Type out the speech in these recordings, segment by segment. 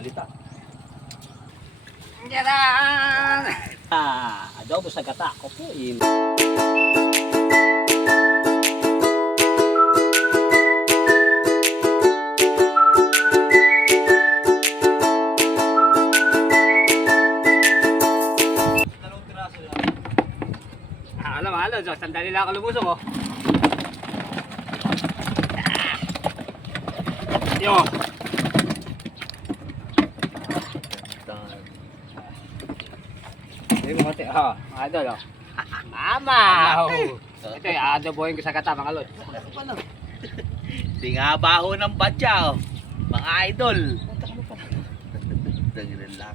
Salita. Diyan! Adobo sa gata ko po. Alam, sandali lang ako lumusok oh. Yo. Hindi mo konti. Idol oh. Mama! Ito yung adobohin ko sa gata mga lod. Tingabaho ng batya, oh. Mga idol.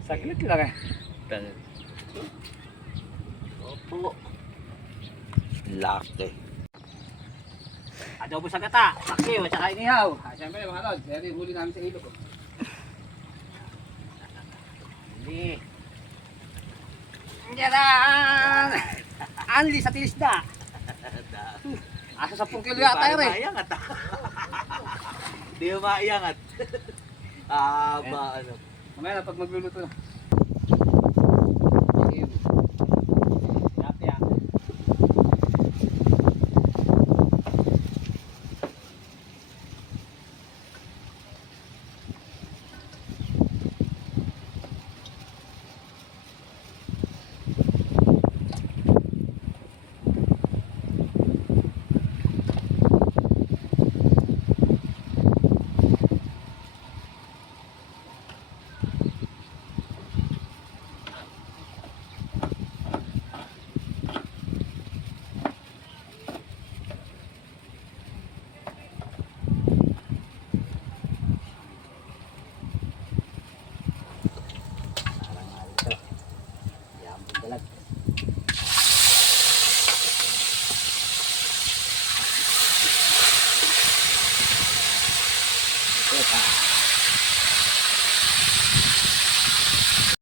Saglit lang eh. Opo. Laki. Adobo sa gata, saksiw at saka inihaw. Siyempre mga lod, yan yung huli namin sa ilog. Hindi. Diyan! Anli sa tilisda. Asa 10 kilo yata yun eh. Maiangat. Di mo maiangat. Ano. Mamaya na pag magluluto na.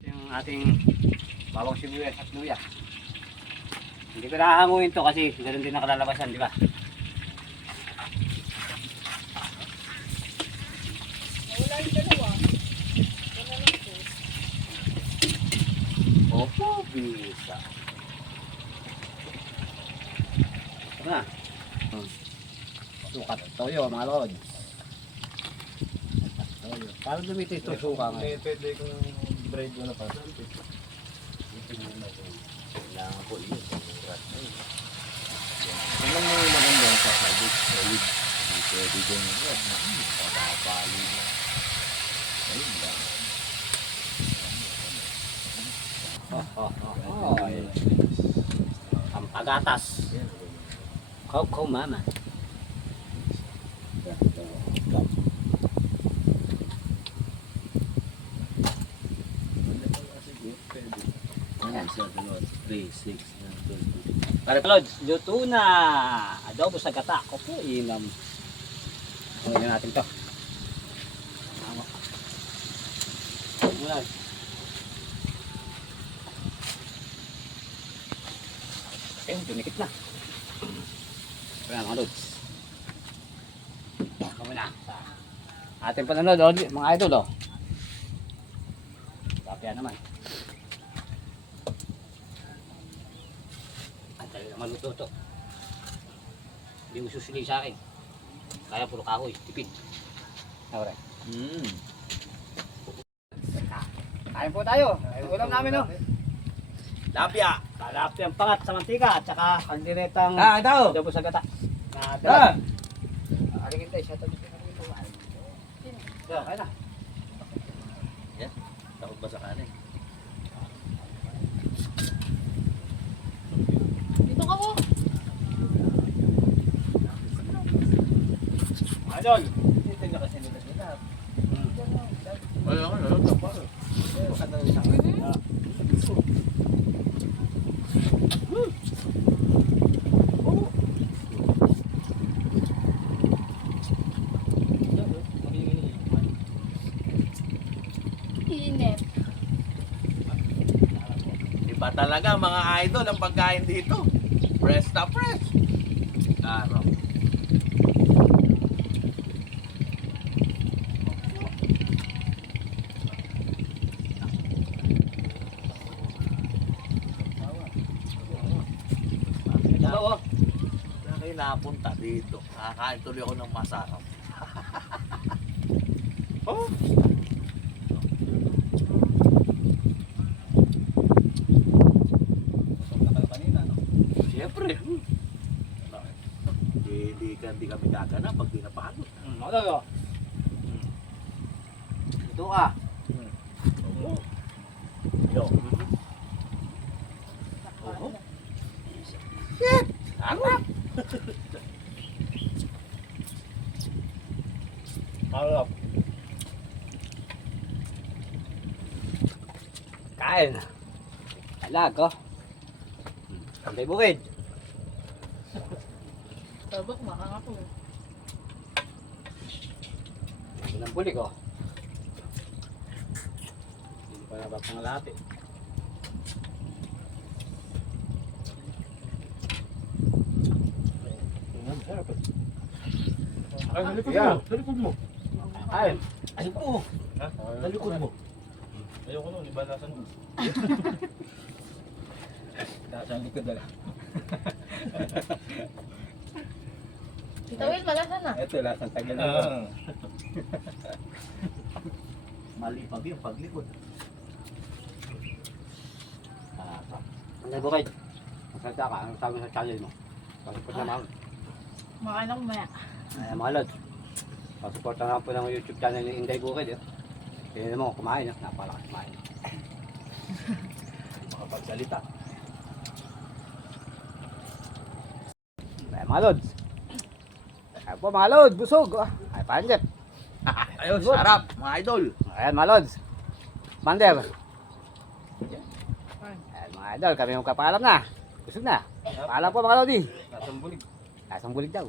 Yung ating bawang sibuyas at luya. Hindi ko nahanguin to kasi ganoon din nakalalabasan, di ba? Wala yung dalawa. Wala lang po. Opo, bisa. Ito na. Sukat toyo mga lod. Toyo. Parang dumito ito suka nga. Pwede kong bread mo na pa. Kailangan po yun. Ano mo yung magandang sasabit? Solid. Pwede din yun. Pagkapali na. Ayun lang. Ang pagatas. Kau mama. Para Lods, luto na. Adobo sa gata ko po. Inam. Kunin natin to. Tama. Mula. Tunikit na. Kaya mga Lods. Kami na. Ating pananood, mga idol. Tapia naman. Maluto to. Hindi mo susili sa akin. Kaya puro kahoy, tipid. Alright. Kain po tayo. Ulam namin Lapya. Talapia ang pangat sa mantika at saka kandiretang Ito. adobo sa gata. Na aligin tayo siya tabi. Kain na. Yan. Takot ba sa kanin? Dito ka po. Idol. Ito na kasi nila sila. Wala ka. Tapos. Init. Iba talaga mga idol ang pagkain dito. Press na press. Taro. kami napunta dito. Nakakain tuloy ako ng masarap. Oh. Busog na kayo kanina, no? Siyempre. Hindi kami gagana pag di napagod. Ano yun? Ito ka. Oo. Yo. Oo. Shit! Sarap! Harap. Kain. Alag ko. Kantay bukid. Tabak, makangako. Ilang buli ko. Hindi pa nabapang lahat eh. Ay, sa likod Yeah. mo. Sa likod mo. Kain. Ay po. Sa likod mo. Ayoko nun, iba lasan mo. Nasa likod na lang. Tita Will, malasan na. Ito, lasang tagal na. Mali pag yung paglikod. Kantay bukid. Magsalita ka. Anong sabi sa channel mo? Pasuport naman. Makain ako maya. Ay, mga lod. Pasuport naman po ng YouTube channel ni Inday Bukid. Kaya naman kumain. Napalakas kumain. Makapagsalita. Ay, mga lods. Ay po mga lods. Busog. Ay, panjep. Ayun, sarap, mga idol. Ayan mga lods. Bander. Ayan mga idol. Kami magkapaalam na. Busog na. Paalam po mga lodi. Lasang bulig. Lasang bulig daw.